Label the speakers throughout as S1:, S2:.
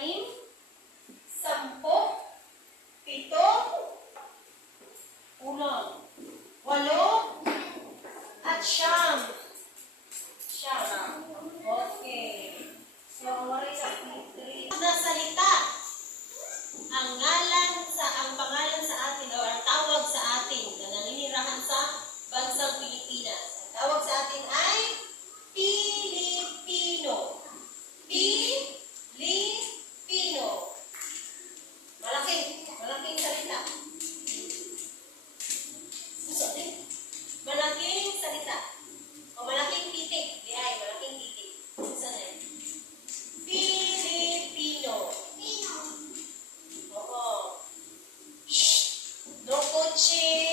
S1: name? she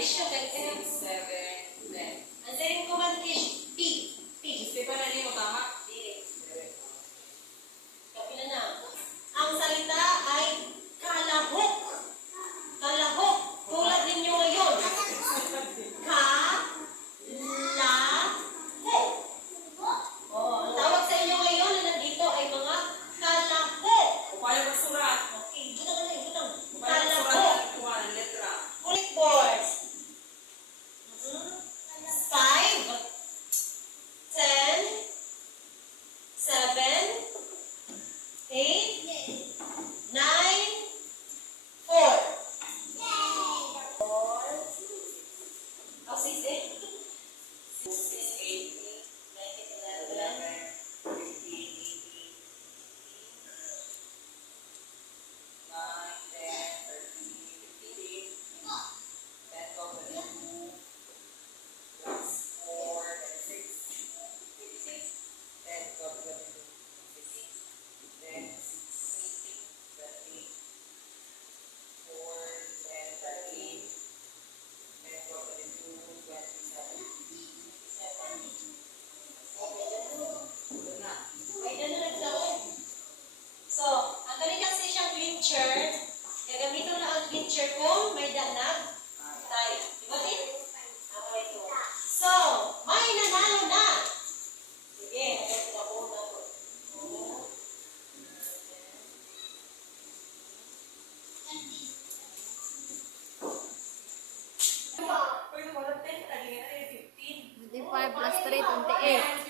S1: Elisha the king
S2: servant.
S1: And then
S2: Thank you.
S1: kung may danag tayo. Di ba din? Okay. So, may nanalo na. Sige, hanggang sila po na po.
S3: Twenty-five plus three, twenty-eight.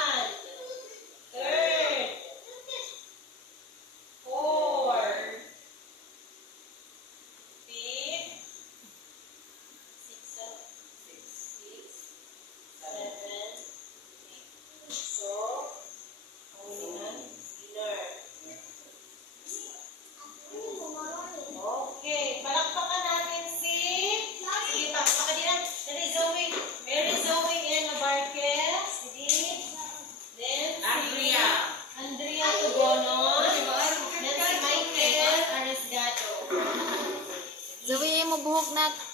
S3: Magnet.